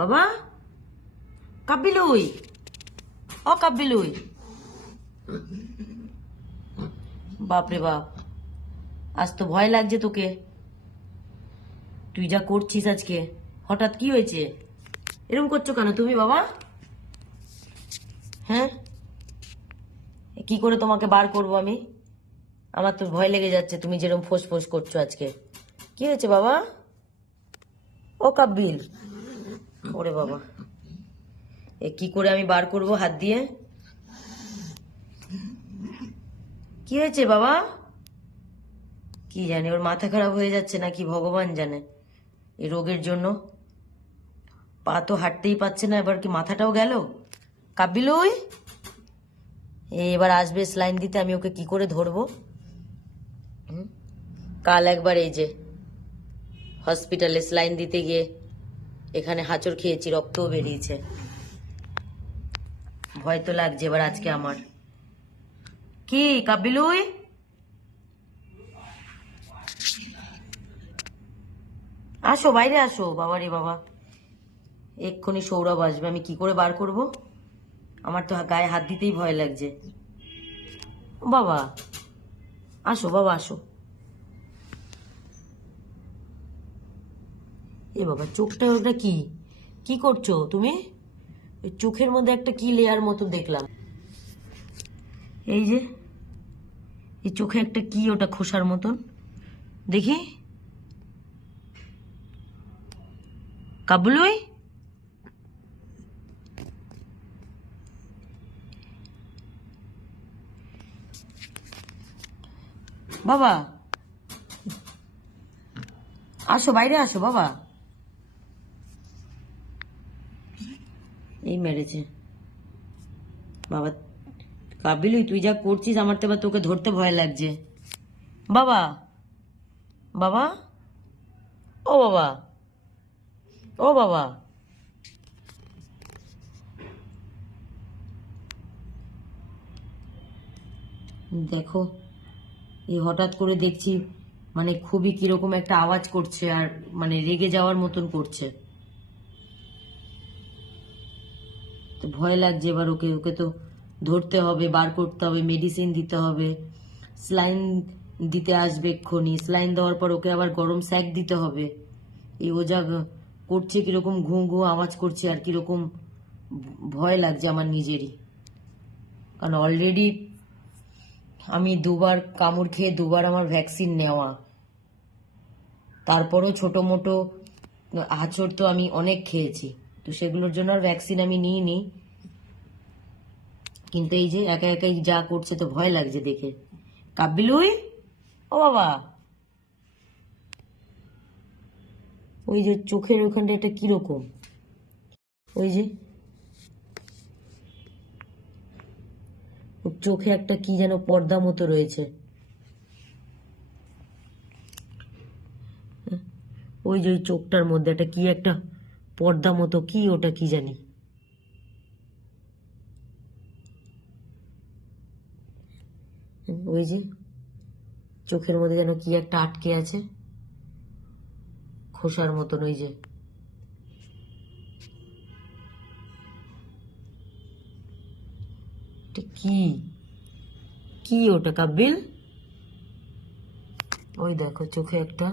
বাবা, কাব্বিলুই, ও কাব্বিলুই। বাপরে বাপ, আজ তো ভয় লাগছে তোকে। তুই যা করছিস আজকে, হঠাৎ কি হয়েছে? এরকম করছো কেন তুমি বাবা? হ্যাঁ, কি করে তোমাকে বার করবো আমি? আমার তো ভয় লেগে যাচ্ছে, তুমি যেরকম ফোঁস ফোঁস করছো আজকে। কি হয়েছে বাবা? ও কাব্বিল, ওরে বাবা, কি করে আমি বার করব হাত দিয়ে? কি হয়েছে বাবা? কি জানি, ওর মাথা খারাপ হয়ে যাচ্ছে নাকি ভগবান জানে এই রোগের জন্য। পা তো হাঁটতেই পারছে না, এবার কি মাথাটাও গেল? কাব্বিলুই, এবার আসবে স্লাইন দিতে, আমি ওকে কি করে ধরবো? কাল একবার এই যে হসপিটালে স্লাইন দিতে গিয়ে এখানে হাঁচড় খেয়েছি, রক্তও বেরিয়েছে। ভয় তো লাগছে এবার আজকে আমার। কি কাব্বিলুই, আসো বাইরে আসো। বাবারে বাবা, এক্ষুনি সৌরভ আসবে, আমি কি করে বার করব? আমার তো গায়ে হাত দিতেই ভয় লাগছে। বাবা আসো, বাবা আসো। এ বাবা, চোখটা ওটা কি কি করছো তুমি? চোখের মধ্যে একটা কি লেয়ার মতো দেখলাম। এই যে এই চোখে একটা কি, ওটা খোসার মতন দেখি। কাবুলুই, বাবা আসো, বাইরে আসো বাবা। এই মেরেছে বাবা। কাবিলুই, তুই যা করছিস আমার তো এবার তোকে ধরতে ভয় লাগছে। বাবা, বাবা, ও বাবা, ও বাবা, দেখো এই হঠাৎ করে দেখছি মানে খুবই কিরকম একটা আওয়াজ করছে, আর মানে রেগে যাওয়ার মতন করছে। তো ভয় লাগছে এবার ওকে ওকে তো ধরতে হবে, বার করতে হবে, মেডিসিন দিতে হবে, স্লাইন দিতে আসবে এক্ষুনি। স্লাইন দেওয়ার পর ওকে আবার গরম স্যাক দিতে হবে। এই ও যা করছে, কিরকম ঘুঁ ঘুঁ আওয়াজ করছে, আর কিরকম ভয় লাগছে আমার নিজেরই। কারণ অলরেডি আমি দুবার কামড় খেয়ে দুবার আমার ভ্যাকসিন নেওয়া, তারপরও ছোট মোটো আঁচড় তো আমি অনেক খেয়েছি, তো সেগুলোর জন্য আর ভ্যাকসিন আমি নিইনি। কিন্তু এই যে একা একাই যা করছে তো ভয় লাগছে দেখে। কাব্বিলুই, ও বাবা, ওই যে চোখের ওখানটা একটা কিরকম, ওই যে ওর চোখে একটা কি যেন পর্দা মতো রয়েছে। ওই যে ওই চোখটার মধ্যে একটা কি একটা পর্দা মতো, কি ওটা কি জানি। ওই যে চোখের মধ্যে যেন কি একটা আটকে আছে, খোসার মতন। ওই যে কি কি ওটা কাব্বিল? ওই দেখো চোখে একটা